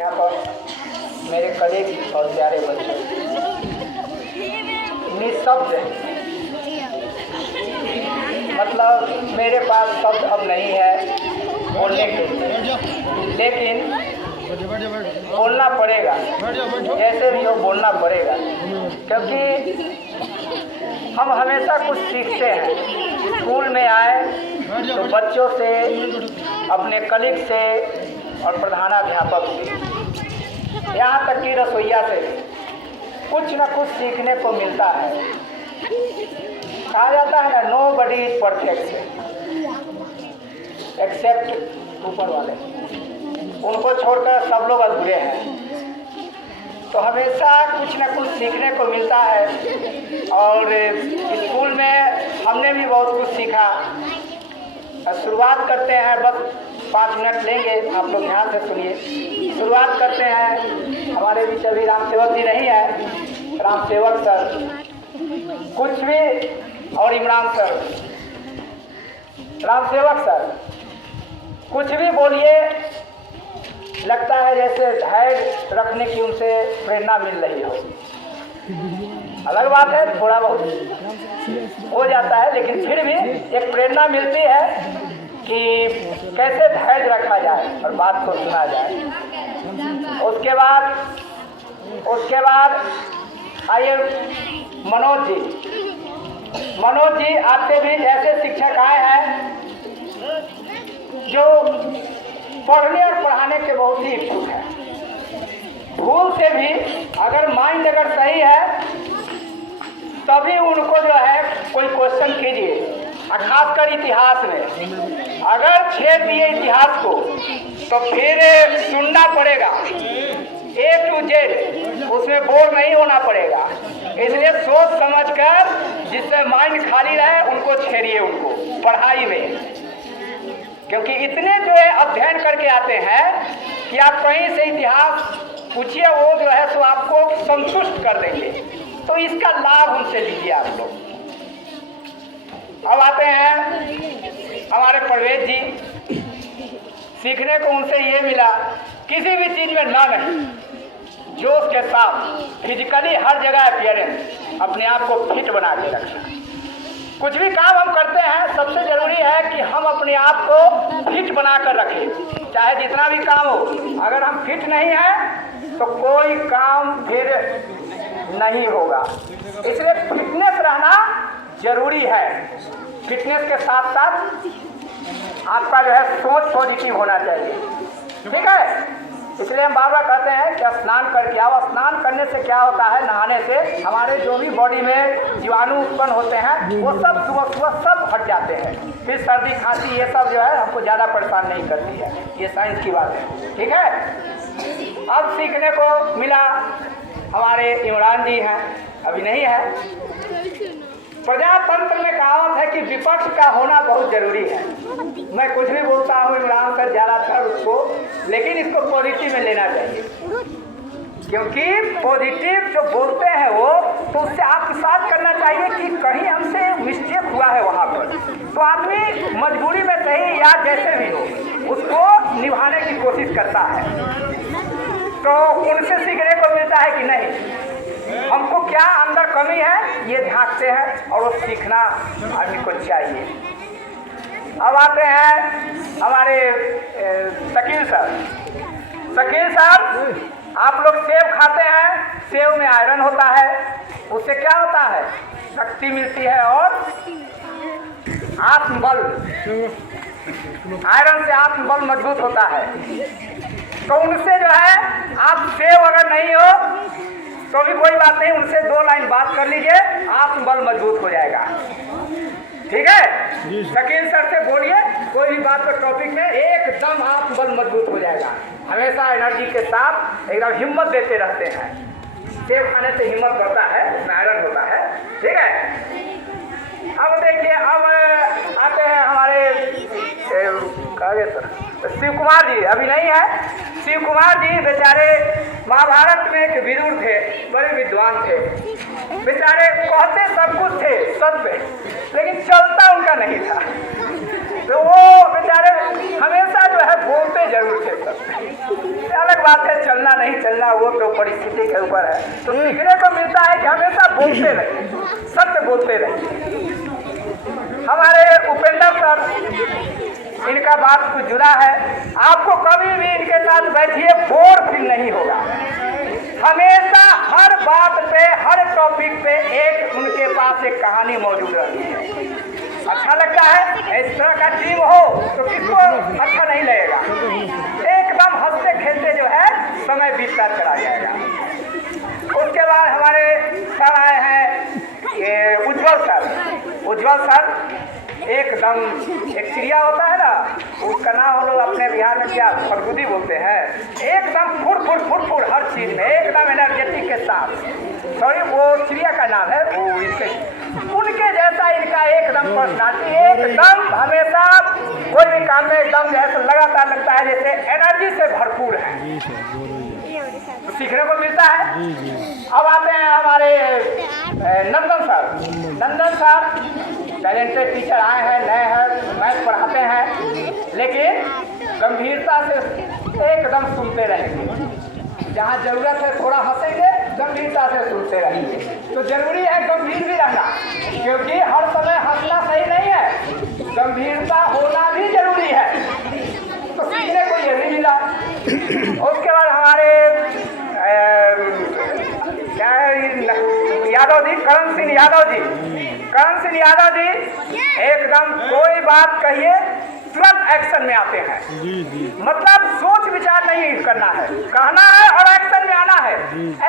यहाँ पर मेरे कलीग और प्यारे बच्चे निःशब्द हैं। मतलब मेरे पास शब्द अब नहीं है बोलने के लिए, लेकिन बोलना पड़ेगा, जैसे भी हो बोलना पड़ेगा, क्योंकि हम हमेशा कुछ सीखते हैं। स्कूल में आए तो बच्चों से, अपने कलीग से और प्रधानाध्यापक से, यहाँ तक कि रसोइया से कुछ न कुछ सीखने को मिलता है। कहा जाता है ना, nobody is perfect except ऊपर वाले, उनको छोड़कर सब लोग अधूरे हैं। तो हमेशा कुछ न कुछ सीखने को मिलता है। और स्कूल में हमने भी बहुत कुछ सीखा। शुरुआत करते हैं, बस 5 मिनट लेंगे, आप लोग ध्यान से सुनिए। शुरुआत करते हैं, हमारे बीच अभी राम सेवक जी नहीं है, राम सेवक सर कुछ भी, और इमरान सर। राम सेवक सर कुछ भी बोलिए, लगता है जैसे धैर्य रखने की उनसे प्रेरणा मिल रही हो। अलग बात है, थोड़ा बहुत हो जाता है, लेकिन फिर भी एक प्रेरणा मिलती है कि कैसे धैर्य रखा जाए और बात को सुना जाए। उसके बाद आइए मनोज जी आपके बीच ऐसे शिक्षक आए हैं जो पढ़ने और पढ़ाने के बहुत ही इच्छुक है। भूल से भी अगर माइंड अगर सही है तभी उनको जो है कोई क्वेश्चन कीजिए, खासकर इतिहास में अगर छेद दिए इतिहास को तो फिर सुनना पड़ेगा, A to Z, उसमें बोर नहीं होना पड़ेगा। इसलिए सोच समझकर जिससे माइंड खाली रहे उनको छेड़िए, उनको पढ़ाई में, क्योंकि इतने जो है अध्ययन करके आते हैं कि आप कहीं से इतिहास पूछिए, वो जो है सो आपको संतुष्ट कर देंगे। तो इसका लाभ उनसे लीजिए आप लोग। अब आते हैं हमारे परवेज जी। सीखने को उनसे ये मिला, किसी भी चीज़ में ना नहीं, जोश के साथ फिजिकली हर जगह अपीयरेंस, अपने आप को फिट बना के रखना। कुछ भी काम हम करते हैं, सबसे ज़रूरी है कि हम अपने आप को फिट बना कर रखें, चाहे जितना भी काम हो। अगर हम फिट नहीं हैं तो कोई काम फिर नहीं होगा। इसलिए फिटनेस रहना ज़रूरी है। फिटनेस के साथ साथ आपका जो है सोच पॉजिटिव होना चाहिए, ठीक है। इसलिए हम बार बार कहते हैं कि स्नान करके आओ। स्नान करने से क्या होता है, नहाने से हमारे जो भी बॉडी में जीवाणु उत्पन्न होते हैं वो सब सुबह सब हट जाते हैं। फिर सर्दी खांसी ये सब जो है हमको ज़्यादा परेशान नहीं करती है। ये साइंस की बात है, ठीक है। अब सीखने को मिला, हमारे इमरान जी हैं, अभी नहीं है। प्रजातंत्र में कहावत है कि विपक्ष का होना बहुत जरूरी है। मैं कुछ भी बोलता हूँ इमरान सर ज़्यादातर उसको, लेकिन इसको पॉजिटिव में लेना चाहिए, क्योंकि पॉजिटिव जो बोलते हैं वो, तो उससे आत्मसात करना चाहिए कि कहीं हमसे मिस्टेक हुआ है वहाँ पर। तो आदमी मजबूरी में सही या जैसे भी हो उसको निभाने की कोशिश करता है। तो उनसे सीखने को मिलता है कि नहीं, हमको क्या अंदर कमी है ये झांकते हैं और वो सीखना आदमी को चाहिए। अब आते हैं हमारे शकील सर। आप लोग सेब खाते हैं, सेब में आयरन होता है, उससे क्या होता है, शक्ति मिलती है और आत्मबल, आयरन से आत्मबल मजबूत होता है। तो उनसे जो है, आप सेब अगर नहीं हो तो भी कोई बात नहीं, उनसे 2 लाइन बात कर लीजिए, आत्मबल मजबूत हो जाएगा, ठीक है। शकील सर से बोलिए कोई भी बात पर टॉपिक में, एकदम आत्मबल मजबूत हो जाएगा। हमेशा एनर्जी के साथ एकदम हिम्मत देते रहते हैं। सेब खाने से हिम्मत बढ़ता है, उसमें आयरन होता है, ठीक है। अब देखिए, अब आते हैं हमारे शिव कुमार जी, अभी नहीं है। शिव कुमार जी बेचारे महाभारत में एक वीर थे, बड़े विद्वान थे। बेचारे कहते सब कुछ थे सत्य, लेकिन चलता उनका नहीं था। तो वो बेचारे हमेशा जो है बोलते जरूर थे सब। अलग बात है चलना नहीं चलना वो तो परिस्थिति के ऊपर है। तो सीखने को मिलता है कि हमेशा बोलते रहे, सत्य बोलते रहे। हमारे उपेंद्र सर, इनका बात कुछ जुड़ा है। आपको कभी भी इनके साथ बैठिए बोर फील नहीं होगा। हमेशा हर बात पे, हर टॉपिक पे एक उनके पास एक कहानी मौजूद रहती है। अच्छा लगता है इस तरह का टीम हो तो किसको अच्छा नहीं लगेगा। एकदम हंसते खेलते जो है समय बीतता चला जाएगा। उसके बाद हमारे सर आए हैं ये उज्जवल सर। उज्जवल सर एकदम एक चिड़िया होता है ना, उसका नाम हम लोग अपने बिहार में क्या फरगुदी बोलते हैं। एकदम फुर हर चीज में एकदम एनर्जेटिक के साथ। सॉरी वो चिड़िया का नाम है वो, इसके उनके जैसा इनका एकदम पर्सनालिटी, एकदम हमेशा कोई भी काम में एकदम जैसे लगातार लगता है जैसे एनर्जी से भरपूर है, तो सीखने को मिलता है। अब आते हैं हमारे नंदन सर। नंदन सर टैलेंटेड टीचर आए हैं, नए हैं, मैथ पढ़ाते हैं, लेकिन गंभीरता से एकदम सुनते रहेंगे। जहाँ जरूरत है थोड़ा हंसेंगे, गंभीरता से सुनते रहेंगे। तो जरूरी है गंभीर भी रहना, क्योंकि हर समय हंसना सही नहीं है, गंभीरता होना भी जरूरी है। तो सीखने को ये भी मिला। उसके बाद हमारे क्या यादव जी, करण सिंह यादव जी। करण सिंह यादव जी एकदम कोई बात कहिए तुरंत एक्शन में आते हैं। मतलब सोच विचार नहीं करना है, कहना है और एक्शन में आना है,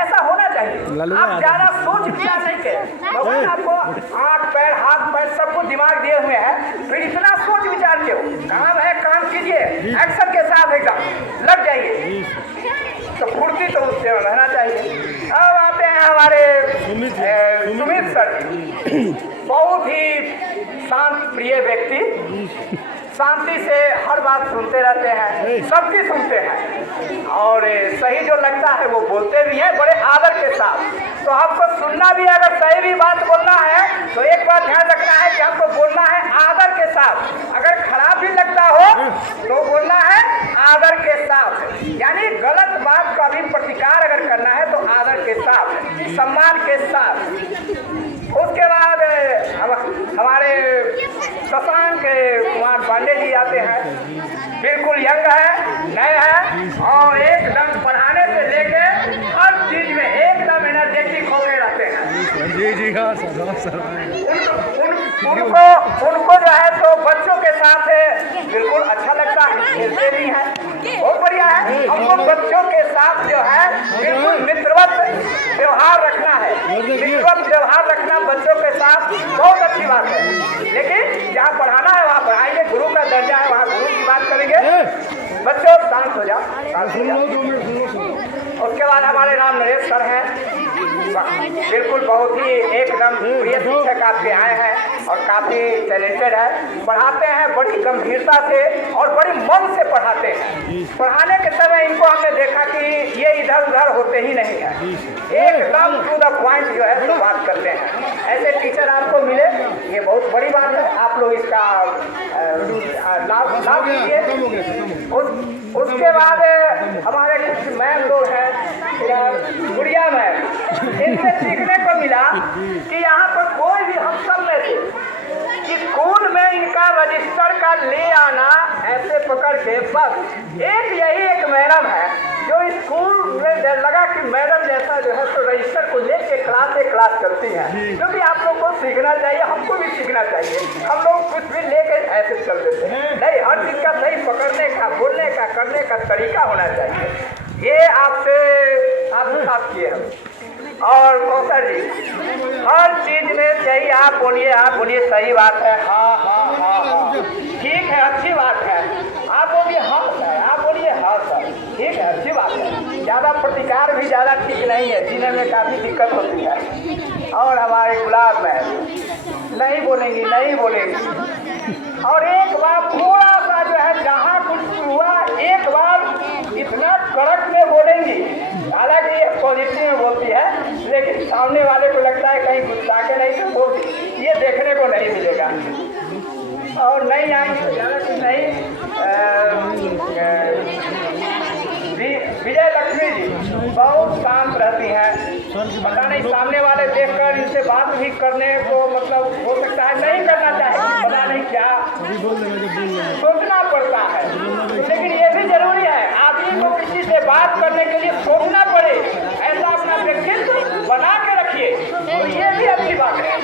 ऐसा होना चाहिए। आप ज्यादा सोच विचार नहीं करें। भगवान आपको आंख पैर हाथ पैर सबको दिमाग दिए हुए हैं, फिर इतना सोच विचार क्यों। काम है काम कीजिए, एक्शन के साथ एकदम लग जाइए, तो फुर्ती तो उससे रहना चाहिए। अब आते हैं हमारे सुमित सर। बहुत ही शांत प्रिय व्यक्ति, शांति से हर बात सुनते रहते हैं, सबकी सुनते हैं और सही जो लगता है वो बोलते भी हैं बड़े आदर के साथ। तो हमको सुनना भी, अगर सही भी बात बोलना है तो एक बात ध्यान रखना है कि हमको बोलना है आदर के साथ। अगर खराब भी लगता हो तो बोलना है आदर के साथ, यानी गलत बात का भी प्रतिकार अगर करना है तो आदर के साथ, सम्मान के साथ। उसके बाद हमारे शशांक कुमार पांडे जी आते हैं। बिल्कुल यंग है, नए हैं और एकदम पढ़ाने से लेके हर चीज में एकदम एनर्जेटिक होके रहते हैं। जी जी हाँ सर। उनको जो है तो बच्चों के साथ बिल्कुल अच्छा लगता है, खेलते भी हैं, बहुत बढ़िया है। हमको बच्चों के साथ जो है बिल्कुल मित्रवत व्यवहार रखना है, मित्रवत व्यवहार रखना बच्चों के साथ बहुत अच्छी बात है। लेकिन जहाँ पढ़ाना है वहाँ पढ़ाएंगे, गुरु का दर्जा है वहाँ गुरु की बात करेंगे। बच्चों शांत हो जाओ, शांत हो जाओ। उसके बाद हमारे राम नरेश सर हैं। बिल्कुल बहुत ही एकदम प्रिय शिक्षक आपके आए हैं और काफ़ी टैलेंटेड है, पढ़ाते हैं बड़ी गंभीरता से और बड़ी मन से पढ़ाते हैं। पढ़ाने के समय इनको हमने देखा कि ये इधर उधर होते ही नहीं है, एकदम टू द पॉइंट जो है तो बात करते हैं। ऐसे टीचर आपको मिले ये बहुत बड़ी बात है, आप लोग इसका लाभ लीजिए। उसके बाद हमारे कुछ मैम लोग हैं, गुड़िया मैम, इनसे सीखने को मिला कि यहाँ पर कोई भी हम सब में से स्कूल में इनका रजिस्टर का ले आना ऐसे पकड़ के बस यही एक मैडम है जो स्कूल में लगा कि मैडम जैसा जो है तो रजिस्टर को लेके क्लास से क्लास करती है। क्योंकि आप लोग को सीखना चाहिए, हमको भी सीखना चाहिए। हम लोग कुछ भी लेके ऐसे चल देते हैं, नहीं, हर चीज का सही पकड़ने का, बोलने का, करने का तरीका होना चाहिए। ये आपसे आपके साथ किए हम। और कौशल जी हर चीज में चाहिए आप बोलिए सही बात है, हाँ हाँ हाँ हाँ ठीक है, अच्छी बात है। आप बोलिए हाँ सर, आप बोलिए हाँ सर, ठीक है, अच्छी बात है। ज़्यादा प्रतिकार भी ज़्यादा ठीक नहीं है, जीने में काफ़ी दिक्कत होती है। और हमारे गुलाब में नहीं बोलेंगी, नहीं बोलेंगी। और एक बार थोड़ा सा जो है जहाँ कुछ हुआ एक बार इतना कड़क में बोलेंगी, हालांकि ये पॉजिटिव में बोलती है, लेकिन सामने वाले को लगता है कहीं गुस्सा के नहीं तो बोलती, ये देखने को नहीं मिलेगा। और नहीं आई ज़्यादा कुछ नहीं। विजय लक्ष्मी जी बहुत शांत रहती हैं, पता नहीं सामने वाले देखकर इनसे बात भी करने को मतलब हो सकता है नहीं करना चाहिए, पता नहीं क्या सोचना पड़ता है। लेकिन ये भी जरूरी है आदमी को किसी से बात करने के लिए सोचना पड़े, ऐसा अपना व्यक्तित्व बना के रखिए, तो ये भी अच्छी बात है।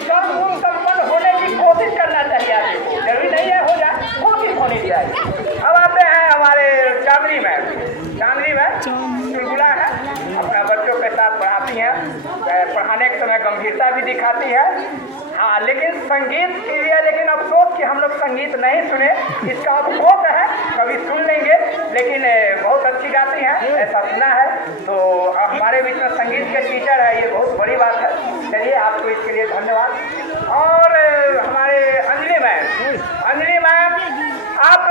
सर्वगुण संपन्न होने की कोशिश करना चाहिए आदमी को, जरूरी नहीं है हो जाए, कोशिश होनी चाहिए। अब आते हैं हमारे चांदनी में चुलबुला है, अपना बच्चों के साथ पढ़ाती हैं, पढ़ाने के समय गंभीरता भी दिखाती है। हाँ, लेकिन संगीत के लिए लेकिन अफसोस कि हम लोग संगीत नहीं सुने, इसका अफसोस है, कभी सुन लेंगे। लेकिन बहुत अच्छी गाती हैं ऐसा सुना है, तो हमारे बीच में संगीत के टीचर है, ये बहुत बड़ी बात है। चलिए आपको इसके लिए धन्यवाद। और हमारे अंजलि मैम आप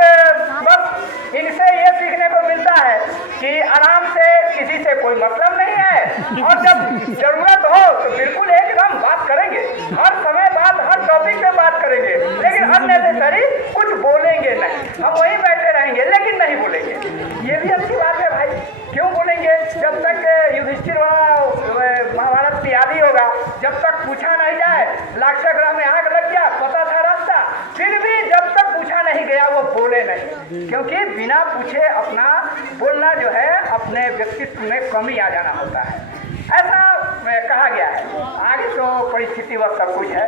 बस इनसे ये सीखने को मिलता है कि आराम से किसी से कोई मतलब नहीं है, और जब जरूरत हो तो बिल्कुल एकदम बात करेंगे, हर समय बात हर टॉपिक पे बात करेंगे, लेकिन अननेसेसरी कुछ बोलेंगे नहीं। हम वहीं बैठे रहेंगे लेकिन नहीं बोलेंगे, ये भी अच्छी बात है भाई। क्यों बोलेंगे? जब तक युधिष्ठिर महाभारत की याद ही होगा, जब तक पूछा नहीं जाए, लाक्षागृह में आग लग गया, पता था रास्ता, फिर भी जब तक पूछा नहीं गया वो बोले नहीं, क्योंकि बिना पूछे अपना बोलना जो है अपने व्यक्तित्व में कमी आ जाना होता है, ऐसा कहा गया है। आगे तो परिस्थिति वह सब कुछ है।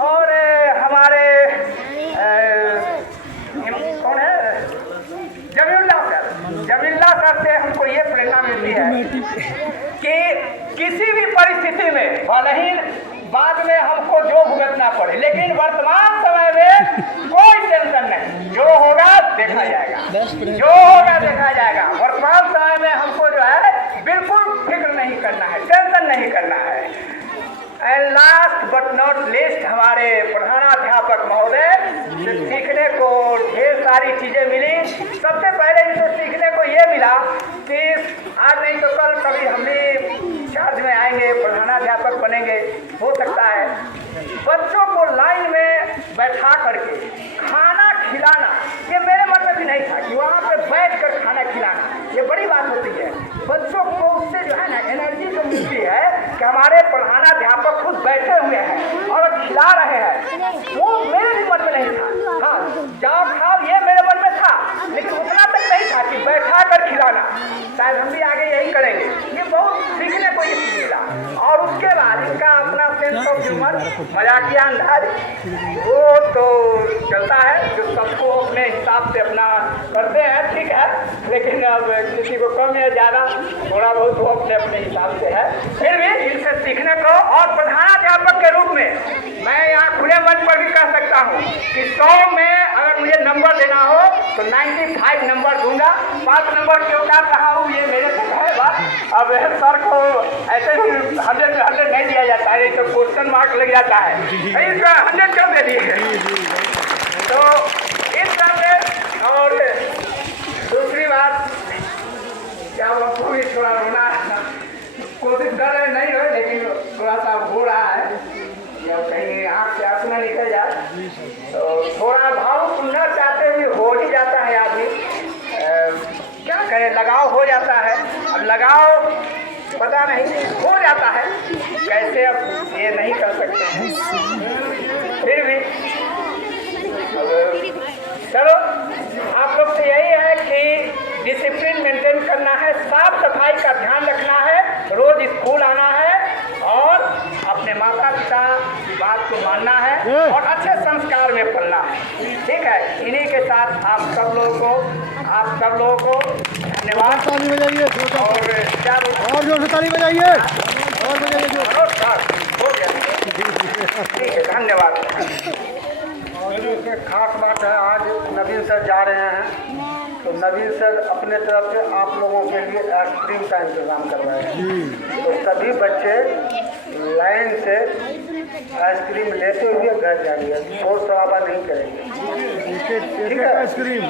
और हमारे कौन है जमील्ला सर से हमको ये प्रेरणा मिलती है कि किसी भी परिस्थिति में भले ही बाद में हमको जो भुगतना पड़े, लेकिन वर्तमान समय में कोई टेंशन नहीं, जो होगा देखा जाएगा। वर्तमान समय में हमको जो है बिल्कुल फिक्र नहीं करना है, टेंशन नहीं करना है। And last but not least हमारे प्रधानाध्यापक महोदय से सीखने को ढेर सारी चीज़ें मिली। सबसे पहले इनसे सीखने को ये मिला कि आज नहीं तो कल कभी हम भी चार्ज में आएंगे, प्रधानाध्यापक बनेंगे, हो सकता है। बच्चों को लाइन में बैठा करके खाना खिलाना, ये मेरे मन में भी नहीं था कि वहाँ पे बैठ कर खाना खिलाना, ये बड़ी बात होती है। बच्चों को उससे जो है ना एनर्जी जो मिलती है कि हमारे प्रधानाध्यापक खुद बैठे हुए हैं और खिला रहे हैं, वो मेरे भी मन में नहीं था। हाँ, जाओ खाओ ये मेरे मन में था, लेकिन उतना तक नहीं था कि बैठा कर खिलाना। शायद हम भी आगे यही करेंगे। ये बहुत सीखने को ये मिला। और उसके बाद इनका अपना सेंस ऑफ ह्यूमर, मजाकिया अंदाज, वो तो चलता है, जो सबको अपने हिसाब से अपना करते हैं, ठीक है। लेकिन अब किसी को कम या ज़्यादा थोड़ा बहुत वो अपने अपने हिसाब से है। फिर भी इनसे सीखने को, और प्रधानाध्यापक के रूप में मैं यहाँ खुले मन पर भी कह सकता हूँ कि 100 में अगर मुझे नंबर देना हो तो 95 नंबर दूंगा। 5 नंबर क्यों काट रहा हूँ ये मेरे से है बात। अब सर को ऐसे भी 100 में 100 नहीं दिया जाता है, तो क्वेश्चन मार्क लग जाता है, इसका 100 कम दे दिए। तो इस तरह से। और दूसरी बात, क्या हमको भी थोड़ा रोना कोशिश कर रहे नहीं हो, लेकिन थोड़ा सा हो रहा है, या कहीं आँख से आंसू न निकल जाए, तो थोड़ा भाव सुनना चाहते हुए हो ही जाता है आदमी। क्या करें, लगाव हो जाता है। अब लगाव पता नहीं हो जाता है कैसे, अब ये नहीं कर सकते हैं। फिर भी चलो, आप लोग से यही है कि डिसिप्लिन मेंटेन करना है, साफ सफाई का ध्यान रखना है, रोज स्कूल आना है और अपने माता पिता की बात को मानना है और अच्छे संस्कार में पलना है, ठीक है। इन्हीं के साथ आप सब लोगों को धन्यवाद। ताली बजाइए और जोर से ताली बजाइए और बजाइए जोर। हो गया, ठीक है, धन्यवाद। और इसमें खास बात है, आज नवीन सर जा रहे हैं, तो नवीन सर अपने तरफ से आप लोगों के लिए आइसक्रीम का इंतज़ाम करवाएंगे। तो सभी बच्चे लाइन से आइसक्रीम लेते हुए घर जाएंगे, शोर शराबा नहीं करेंगे। एक एक आइसक्रीम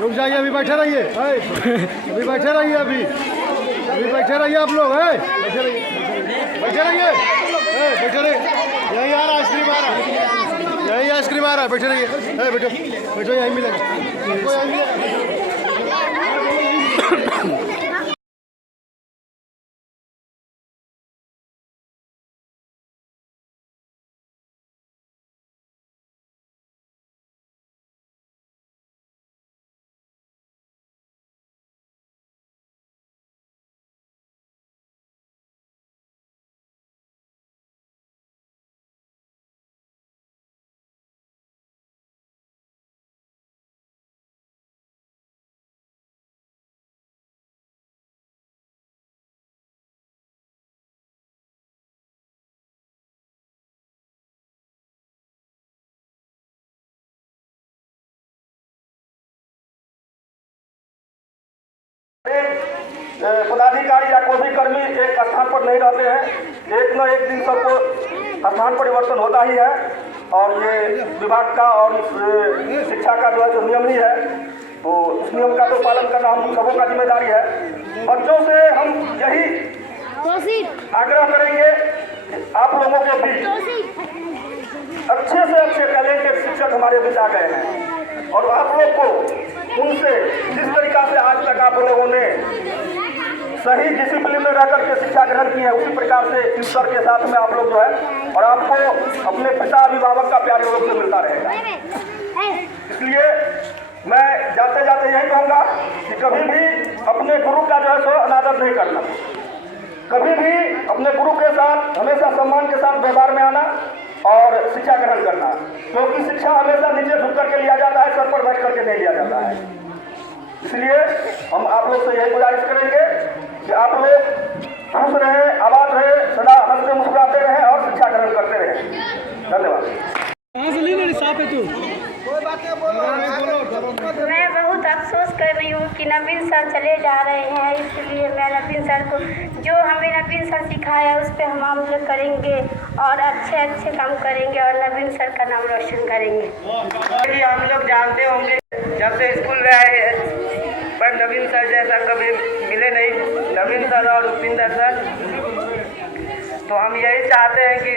रुक जाइए, अभी बैठे रहिए, अभी बैठे रहिए, अभी बैठे रहिए आप लोग, बैठे रहिए, बैठे रहिए। यही यार आइसक्रीम आ रहा है, यही आइसक्रीम आ रहा है, बैठे रहिए, बैठो बैठो, यहीं मिलेगा, आपको यहीं मिलेगा। पदाधिकारी या कोई भी कर्मी एक स्थान पर नहीं रहते हैं, एक न एक दिन सबको स्थान परिवर्तन होता ही है। और ये विभाग का और इस शिक्षा का जो नियम ही है, तो इस नियम का तो पालन करना हम सबों का जिम्मेदारी है। बच्चों से हम यही आग्रह करेंगे कि आप लोगों के बीच अच्छे से अच्छे टैलेंटेड शिक्षक हमारे बीच आ गए हैं, और आप लोग को उनसे जिस तरीका से आज तक आप लोगों ने सही डिसिप्लिन में रह करके शिक्षा ग्रहण की है, उसी प्रकार से ईश्वर के साथ में आप लोग जो है, और आपको अपने पिता अभिभावक का प्यार लोग से मिलता रहेगा। इसलिए मैं जाते जाते यही कहूँगा कि कभी भी अपने गुरु का जो है सो अनादर नहीं करना, कभी भी अपने गुरु के साथ हमेशा सम्मान के साथ व्यवहार में आना और शिक्षा ग्रहण करना, क्योंकि शिक्षा हमेशा नीचे झुक करके लिया जाता है, सर पर बैठ करके नहीं लिया जाता है। इसलिए हम आप लोग से यही गुजारिश करेंगे कि आप लोग खुश रहें, आबाद रहें, सदा हंसते मुस्कुराते रहें और शिक्षा ग्रहण करते रहें। धन्यवाद। मैं बहुत अफसोस कर रही हूँ कि नवीन सर चले जा रहे हैं, इसलिए मैं नवीन सर को जो हमें नवीन सर सिखाया उस पर हम अमल करेंगे और अच्छे अच्छे काम करेंगे और नवीन सर का नाम रोशन करेंगे। हम लोग जानते होंगे जब से स्कूल में आए हैं, पर नवीन सर जैसा कभी मिले नहीं, नवीन सर और उपिंदर सर। तो हम यही चाहते हैं कि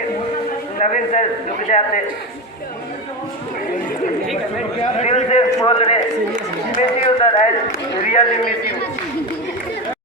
नवीन सर रुक जाते, दिल से बोल रहे, miss you sir, I really miss you.